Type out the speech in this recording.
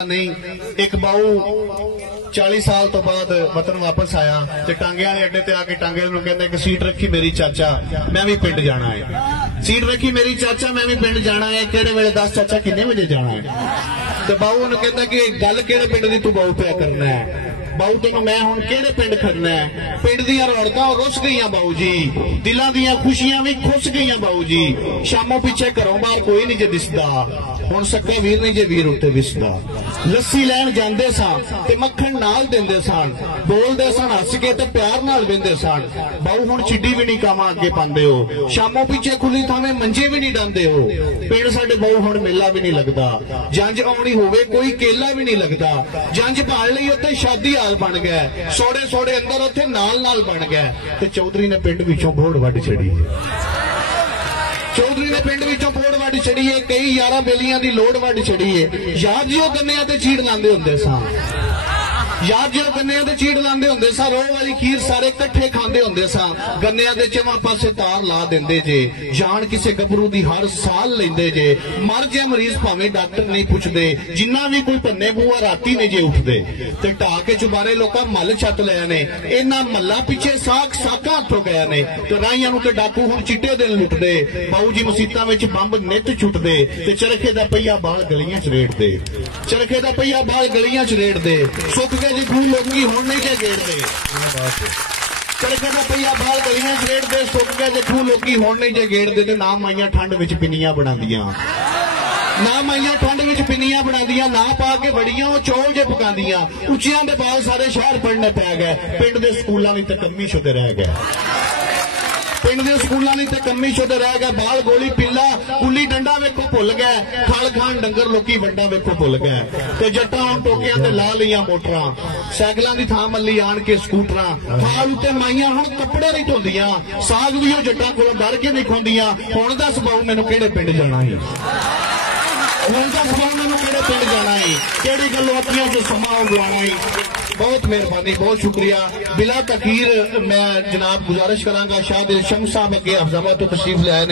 नहीं एक बाऊ 40 साल तो बाद वतन वापस आया ते टांगे वाले अड्डे ते आके टांगे नूं कहंदे कि सीट रखी मेरी चाचा मैं भी पिंड जाना है। सीट रखी मेरी चाचा मैं भी पिंड जाना है। केड़े वेले दस चाचा किन्ने बजे जाना है। ते बाऊ नूं कहंदा कि गल केड़े पिंड दी तू बाऊ पिया करना है। बाऊ तेनों मैं हुण केड़े पिंड खड़ना है। पिंड दियां रौनकां रुस गईयां बाऊ जी, दिलां दियां खुशियां भी खुस गईयां बाऊ जी। शामों पिछे घरों बाहर कोई नहीं जे दिसदा, हुण सक्का वीर नहीं जे वीर उत्ते विसदा। लस्सी लैण जांदे सन ते मक्खण नाल दिंदे सन, बोलदे सन हस के ते प्यार नाल विंदे सन। बाऊ हुण चिड्डी भी नहीं कावां अगे पांदे हो, शामों पिछे खुली थावें मंजे भी नहीं डांदे हो। पिंड साडे बाऊ हुण मेला भी नहीं लगदा, जंज आउणी होवे कोई केला भी नहीं लगदा। जंज भाल लई उत्ते शादी हाल बन गया, सोड़े सोड़े अंदर उत्थे नाल नाल बन गया। ते चौधरी ने पिंड विचों बोड़ वड्ड छड़ी, चौधरी ने पिंड विचों बोड़ वड्ड छड़ी है। कई यारां बेलियां दी लोड़ वड्ड छड़ी है। याद जी गन्नियां ते चीड़ लांदे हुंदे सन, याद जो गन्नियां ते चीड़ लांदे हुंदे सन। रोह वाली खीर सारे कट्ठे खांदे हुंदे सन। गन्नियां दे चवां पासे तार ला दिंदे जे, जान किसे गभरू दी हर साल लेंदे जे। मर जे मरीज भावें डॉक्टर नहीं पुछदे, जिन्ना भी कोई भन्ने बूआ राती ने जे उठदे ते ढा के चुबारे लोकां मल छत लए ने। इन्हां मल्लां पिछे साकां हत्थों गए ने ते राहियां नूं ते डाकू हुण चिट्टे दिन लुटदे। बाऊ जी मसीतां विच बंब नित छुटदे ते चरखे दा पहिया बाल गलियां च रेड़दे, चरखे दा पहिया बाल गलियां च रेड़दे। सुख जे खूह लोकी हुण नहीं जे गेड़दे, चरखे दा पहिया बाल गलियां च रेड़दे। सुख के जे खूह लोकी हुण नहीं जे गेड़दे ते ना माइयां ठंड विच पिन्नियां बनांदियां, ना माइयां ठंड विच पिन्नियां बनांदियां, ना पा के बड़ियां ओ चौल जे पकांदियां। उच्चियां दे बाल सारे शहर पढ़ने पै गए, पिंड दे स्कूलां दी ते कम्मी शुद्ध रह गए, पिंड दे स्कूलां दी ते कम्मी शुद्ध रह गए। बाल गोली पिल्ला गुल्ली डंडा वेखो भुल गए, खल खान डंगर लोकी वंडा वेखो भुल गए। ते जट्टां हुण टोकियां ते ला लईयां मोटरां, साइकलां दी थां मल्ली आण के स्कूटरां। थाल उत्ते माइयां हुण कपड़े नहीं धोंदियां, साग भी ओ जट्टां कोलों डर के नहीं खांदियां। हुण दस बाऊ मैनूं किहड़े पिंड जाना है, हुण दस बाऊ मैनूं किहड़े पिंड जाना है, किहड़ी गल्लों अखियां च समां गवाना है। बहुत मेहरबानी, बहुत शुक्रिया। बिला तकीर मैं जनाब गुजारिश करांगा शाह दिल शम्स साहब अगे हफ्जाबाद तो तशरीफ ले आए ने।